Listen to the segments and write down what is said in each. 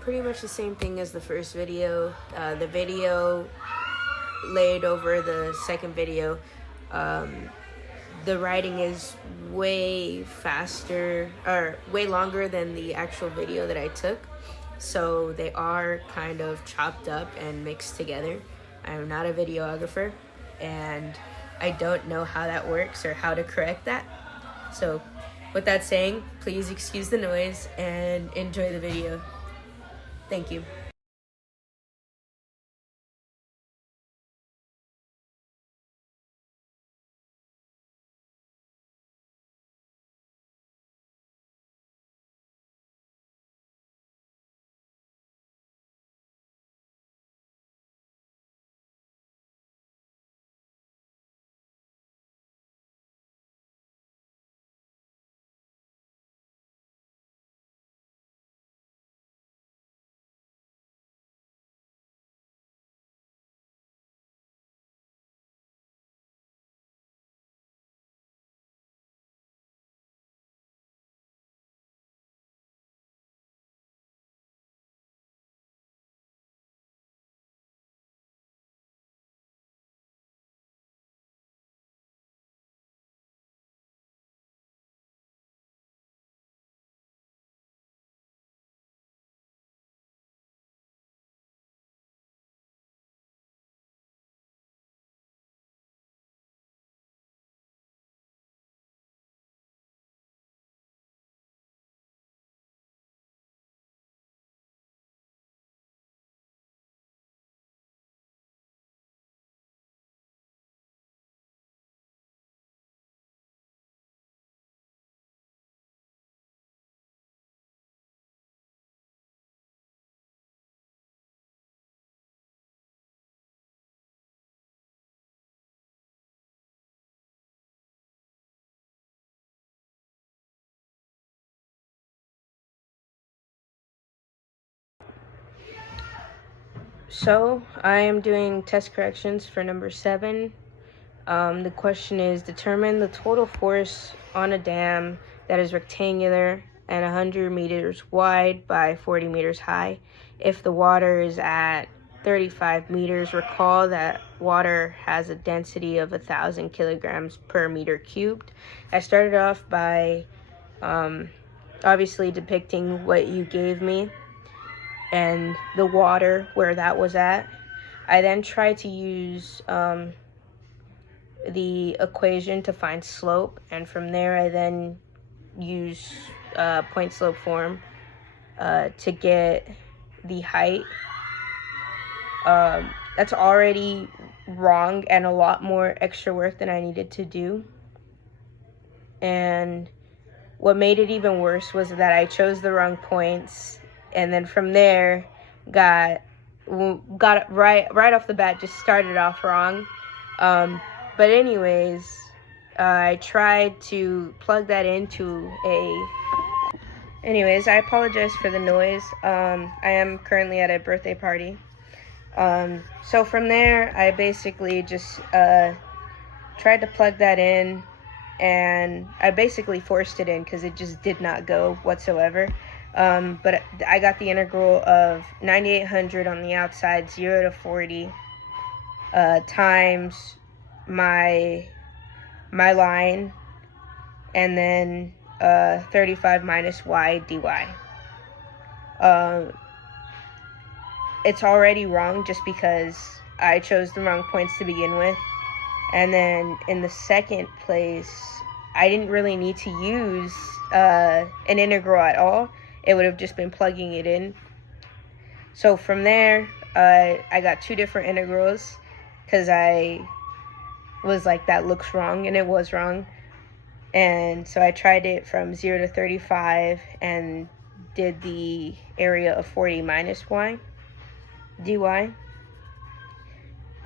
Pretty much the same thing as the first video. The video laid over the second video. The writing is way faster, or way longer than the actual video that I took. So they are kind of chopped up and mixed together. I'm not a videographer, and I don't know how that works or how to correct that. So with that saying, please excuse the noise and enjoy the video. Thank you. So I am doing test corrections for number 7. The question is, determine the total force on a dam that is rectangular and 100 meters wide by 40 meters high. If the water is at 35 meters, recall that water has a density of 1,000 kilograms per meter cubed. I started off by obviously depicting what you gave me and the water where that was at. I then tried to use the equation to find slope, and from there I then use point slope form to get the height. That's already wrong and a lot more extra work than I needed to do. And what made it even worse was that I chose the wrong points, and then from there got it right off the bat, just started off wrong. But anyways, I tried to plug that into anyways, I apologize for the noise. I am currently at a birthday party. So from there, I basically just tried to plug that in, and I basically forced it in because it just did not go whatsoever. But I got the integral of 9,800 on the outside, 0 to 40, times my line, and then 35 minus y dy. It's already wrong just because I chose the wrong points to begin with. And then in the second place, I didn't really need to use an integral at all. It would have just been plugging it in. So from there, I got 2 different integrals because I was like, that looks wrong, and it was wrong. And so I tried it from 0 to 35 and did the area of 40 minus y dy.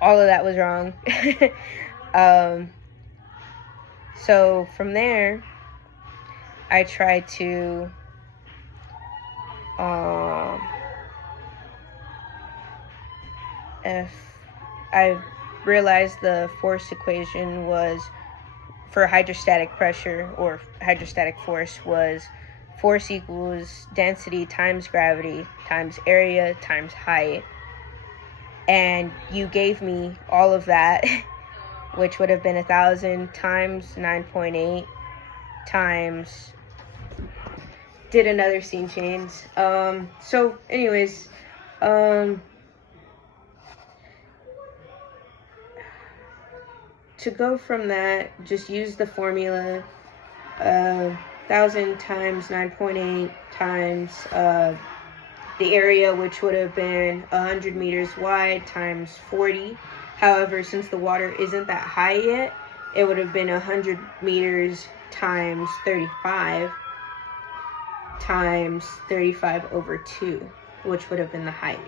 All of that was wrong. So from there, I tried to if I realized the force equation was for hydrostatic pressure, or hydrostatic force, was force equals density times gravity times area times height. And you gave me all of that, which would have been 1,000 times 9.8 times, did another scene change. So anyways, to go from that, just use the formula, 1,000 times 9.8 times the area, which would have been 100 meters wide times 40. However, since the water isn't that high yet, it would have been 100 meters times 35 times 35 over 2, which would have been the height.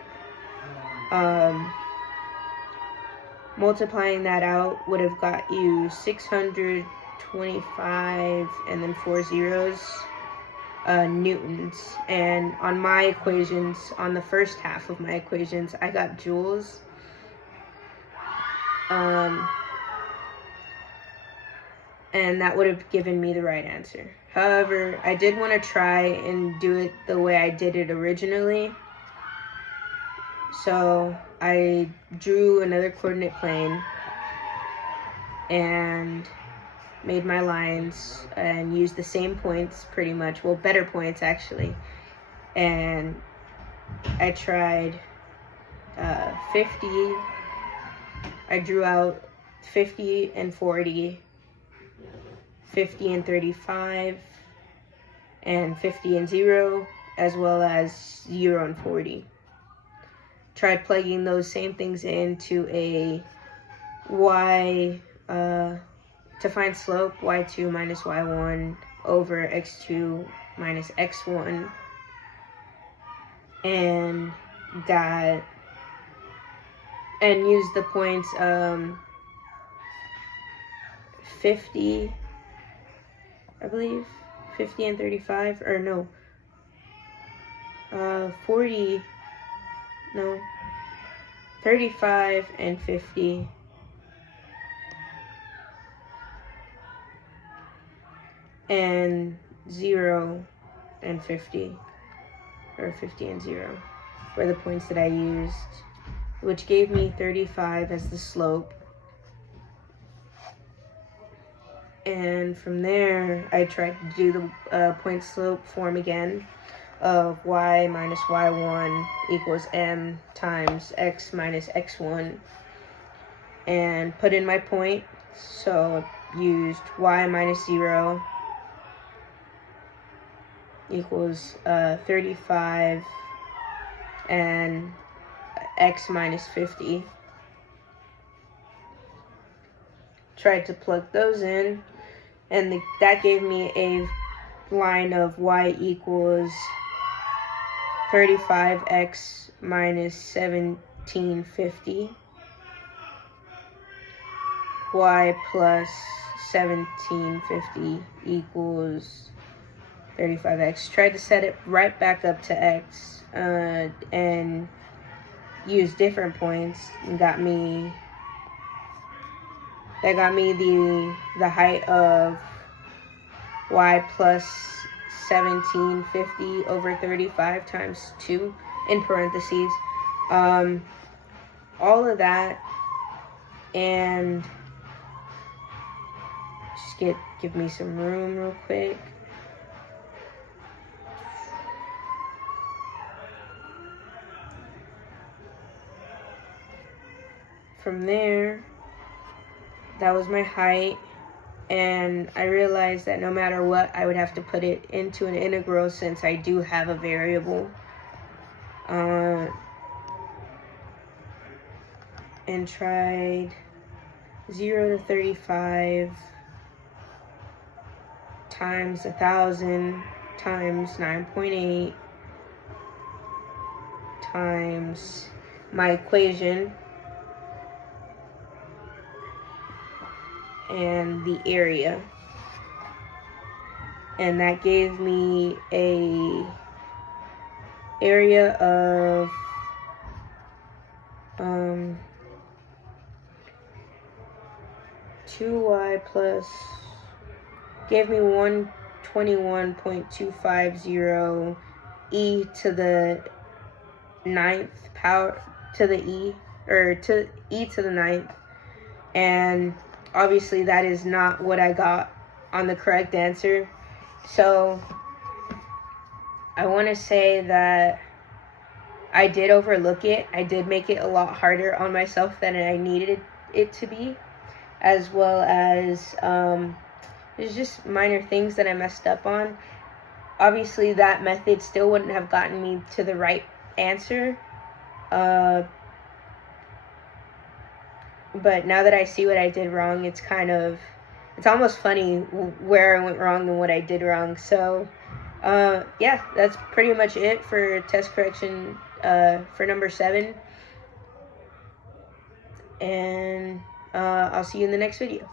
Multiplying that out would have got you 625 and then 4 zeros newtons. And on my equations, on the first half of my equations, I got joules. And that would have given me the right answer. However, I did want to try and do it the way I did it originally. So I drew another coordinate plane and made my lines and used the same points pretty much, well, better points actually. And I tried 50, I drew out 50 and 40, 50 and 35, and 50 and 0, as well as 0 and 40. Tried plugging those same things into a y, to find slope, y2 minus y1 over x2 minus x1, and got, and used the points 50, I believe, 50 and 35, or no, 40, no, 35 and 50, and 0 and 50, or 50 and 0, were the points that I used, which gave me 35 as the slope. And from there, I tried to do the point slope form again of y minus y1 equals m times x minus x1, and put in my point. So used y minus 0 equals 35 and x minus 50. Tried to plug those in, and that gave me a line of y equals 35x minus 1750, y plus 1750 equals 35x. Tried to set it right back up to x, and use different points, and got me the height of y plus 1750 over 35 times 2 in parentheses. All of that, and just give me some room real quick. From there, that was my height, and I realized that no matter what, I would have to put it into an integral since I do have a variable. And tried 0 to 35 times 1,000 times 9.8 times my equation and the area, and that gave me a area of 2y plus, gave me 1 21.250 e to the 9th power to the e, or to e to the 9th, and obviously that is not what I got on the correct answer. So I want to say that I did overlook it. I did make it a lot harder on myself than I needed it to be, as well as there's just minor things that I messed up on. Obviously, that method still wouldn't have gotten me to the right answer. But now that I see what I did wrong, it's almost funny where I went wrong and what I did wrong. So, yeah, that's pretty much it for test correction for number 7. And I'll see you in the next video.